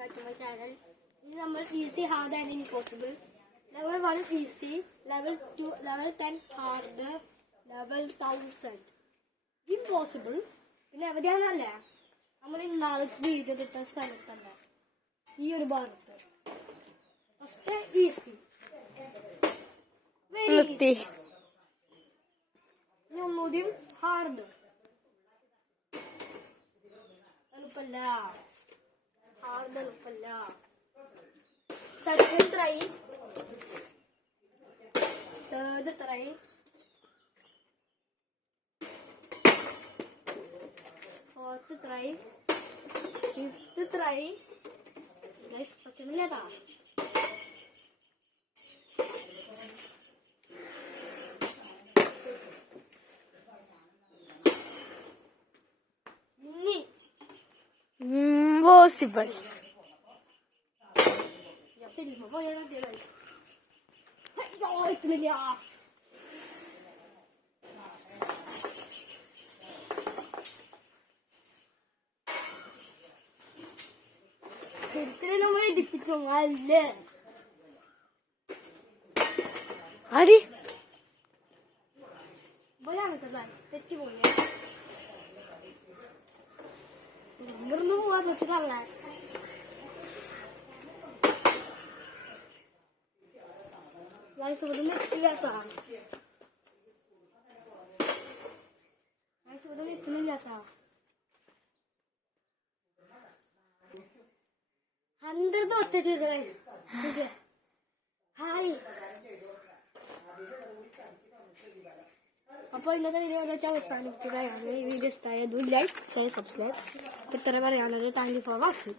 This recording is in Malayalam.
back to my channel. This number easy, hard and impossible. Level 1 easy, level 2, level 10 hard, level 1000 impossible. പിന്നെ എവിടെയാണല്ലേ നമ്മൾ ഇന്നാളെ വീഡിയോ കിട്ട സ്ഥലത്തല്ല ഈ ഒരു ഭാഗത്ത് ഫസ്റ്റ് ഈസി വെരി ഈസി ഇനി ഒന്നുകൂടി ഹാർഡ് എളുപ്പല്ല ഹാർഡ് എളുപ്പല്ല second try third try fourth try fifth try guys പറ്റുന്നില്ലതാ Impossible. Ari? ഇവിടുന്ന് പോവാൻ വെച്ചിട്ടല്ല ഇവിടുന്ന് എത്തില്ലാത്താ ഇവിടുന്ന് എത്തുന്നില്ലാത്താ 100 ഒത്തിട്ട് ഹായ് അപ്പോൾ ഇന്നത്തെ വീഡിയോ വെച്ചാൽ അവസാനിക്കുകയാണ്. ഈ വീഡിയോ ഇഷ്ടമായത് ലൈക്ക് ഷെയർ സബ്സ്ക്രൈബ് ഇത്ര പറയാനുള്ളത്. Thank you for watching.